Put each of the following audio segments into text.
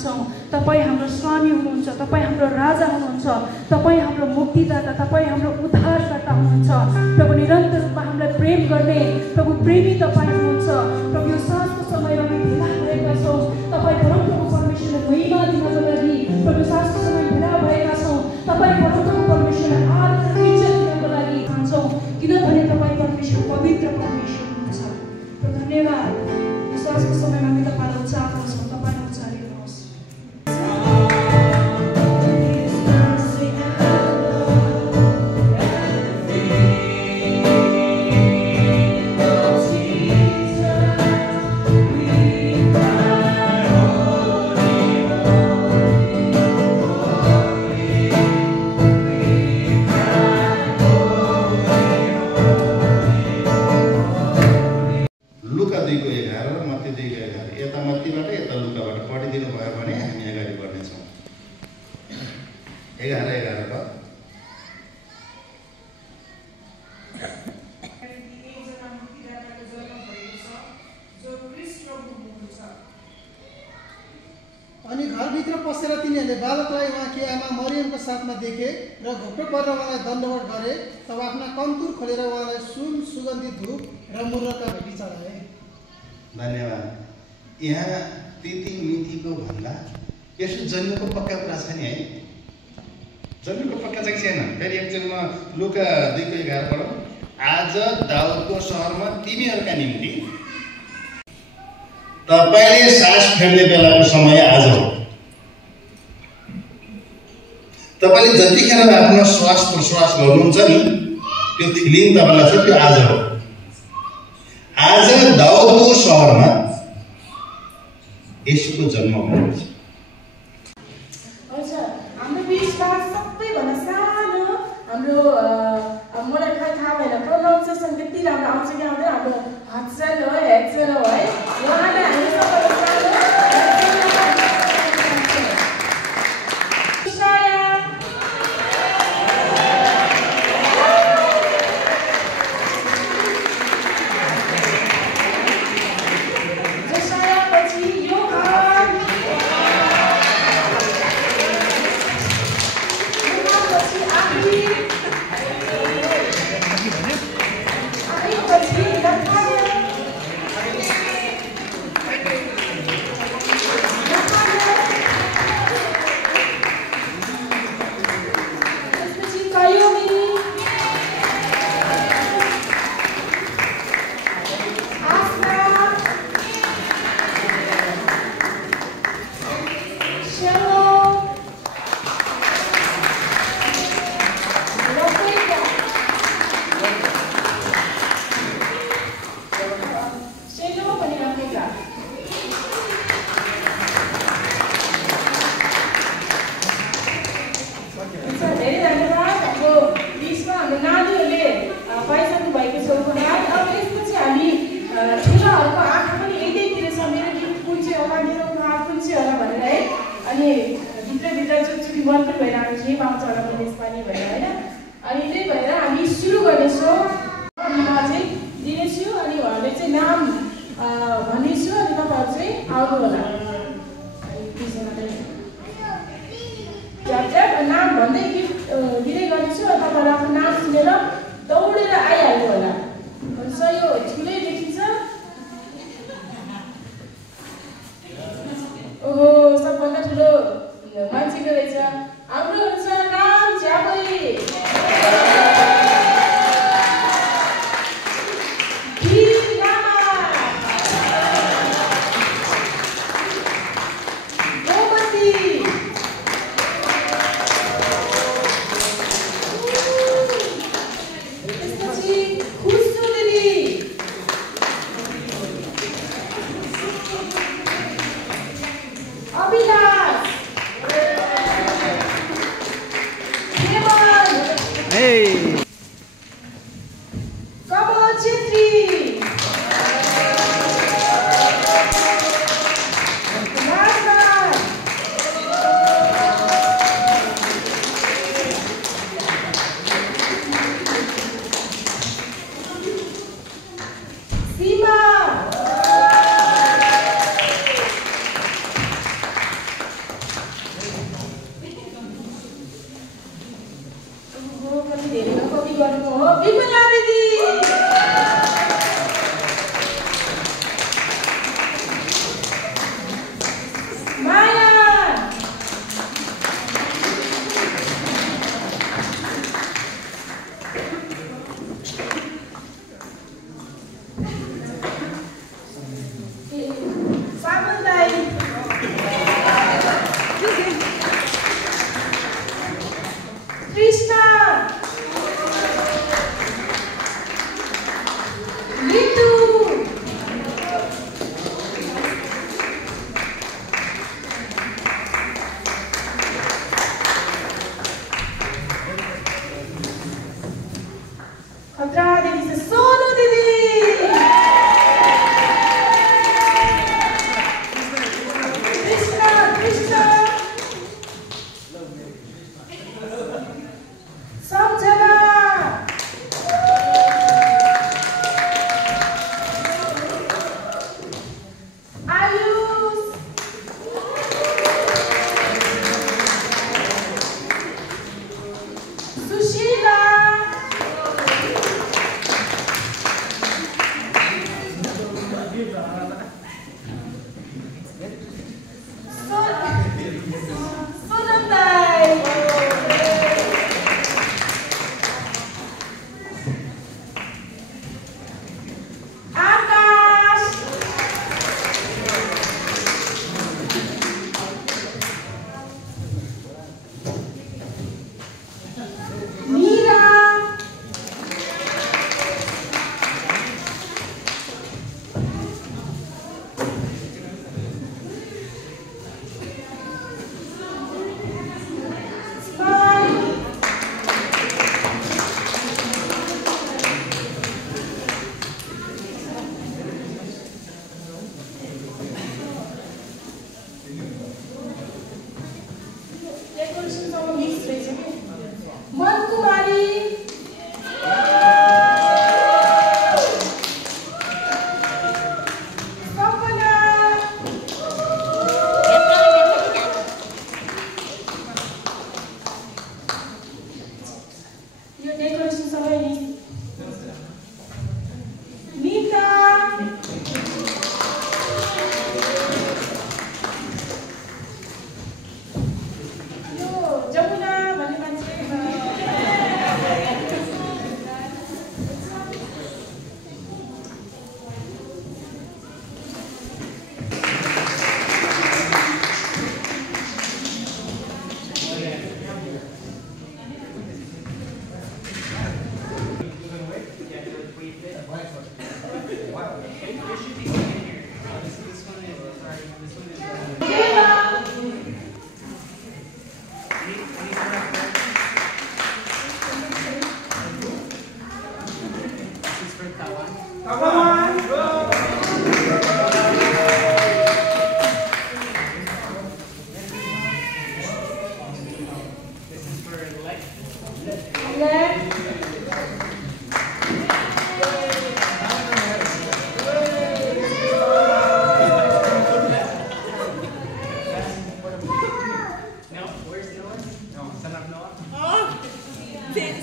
चाहन्छौँ। तपाईँ हाम्रो स्वामी हुनुहुन्छ, तपाईँ हाम्रो राजा हुनुहुन्छ, तपाईँ हाम्रो मुक्तिदाता, तपाईँ हाम्रो उद्धारकर्ता हुनुहुन्छ। प्रभु निरन्तर रूपमा हामीलाई प्रेम गर्ने प्रभु प्रेमी तपाईँ हुनुहुन्छ। प्रभु यो साँझको समयमा हामी भेला भएका छौँ तपाईँ परमप्रभु परमेश्वरलाई महिमा दिनको लागि। प्रभु साँझको समय भेला भएका छौँ तपाईँ परमप्रभु परमेश्वरलाई आदर इज्जत दिनको लागि चाहन्छौँ, किनभने तपाईँ परमेश्वर पवित्र परमेश्वर हुनुहुन्छ। धन्यवाद। साँझको समयमा हामी तपाईँलाई उचार्छौँ, तपाईँलाई उचारिनुहोस्। अनि घरभित्र पसेर तिनीहरूले बालकलाई उहाँकी आमा मरियमको साथमा देखे र घोप्टो परेर उहाँलाई दण्डवत गरे। तब आफ्ना कन्तुर खोलेर उहाँलाई सुन, सुगन्धित धूप र मुर्रका भेटी चढाए। धन्यवाद। यहाँ तिथि मितिको भन्दा यसो जन्मको पक्का कुरा छ नि है, जन्मको पक्का चाहिँ छैन। फेरि एकचोटिमा लुका 2:11 पढौँ। आज दाउदको सहरमा तिमीहरूका निम्ति तपाईले सास फेर्ने बेलाको समय आज हो। तपाईले जतिखेर आफ्नो श्वास प्रश्वास गर्नुहुन्छ नि त्यो फिलिङ तपाईलाई छ, त्यो आज हो। आज दाउदको सहरमा येशूको जन्म भएको छ। हजुर, हाम्रो बिचमा सबैभन्दा सानो हाम्रो मलाई थाहा भएन प्रोनाउन्सिएसन कति राम्रो आउँछ कि आउँदैन। हाम्रो हड्सन हो, हेडसन हो है, उहाँलाई हामी सबैभन्दा सानो विमला दिदी माया सामन दाई कृष्णा लिटू खतरादेखि चाहिँ सोनु दिदी कृष्ण कृष्ण सम्झना आयुष सुशीला सोनम दाई आकाश मीरा मन कुमारी सपना यो डेकोरेसन सबै मीता यो जमुना भन्ने मान्छे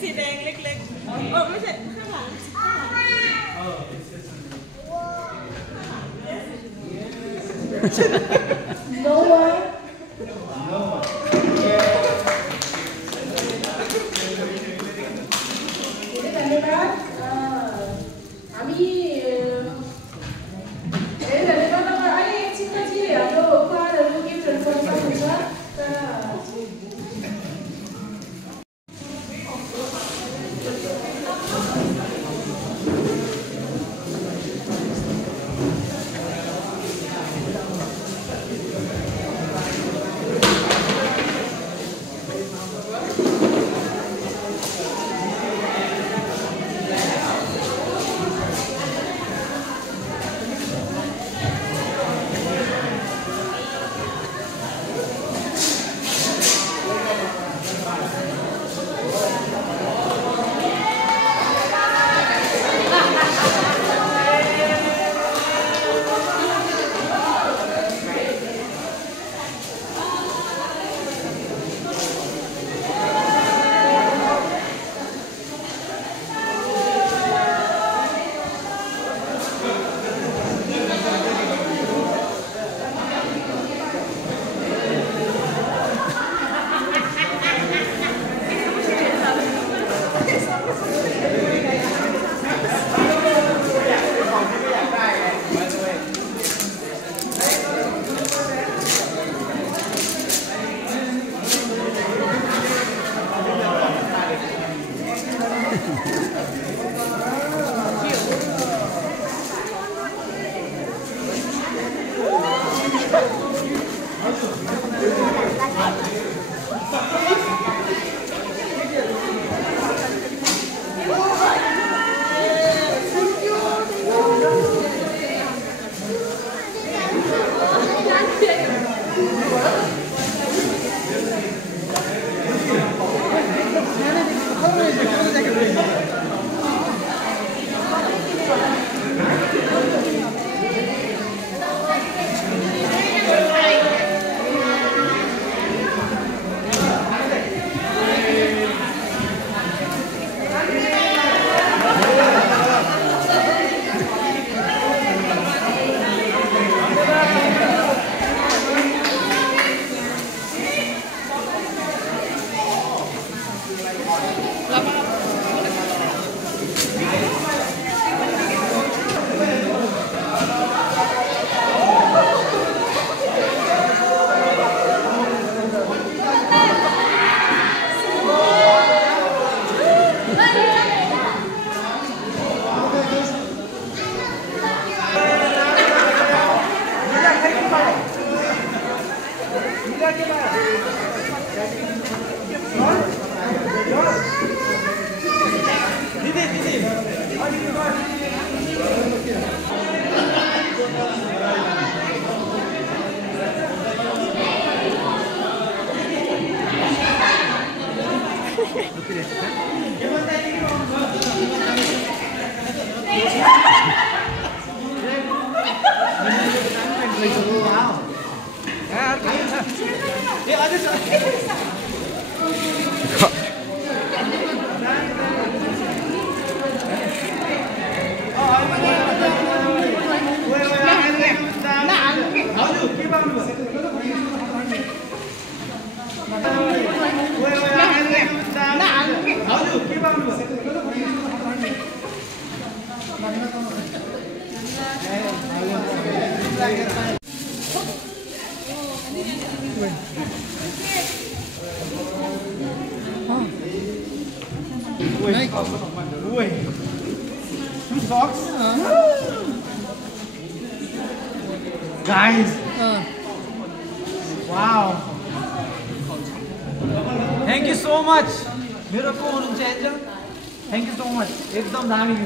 สีแดงเล็กๆไม่ใช่ข้างหลัง No one धन्यवाद हामी धेरै धन्यवाद अहिले एकछिनमा चाहिँ हाम्रो उपहारहरू गिफ्टहरू गर्न सक्नुहुन्छ Guys, wow, thank you so much. मेरो को हुनुहुन्छ angel, thank you so much, एकदम दामी।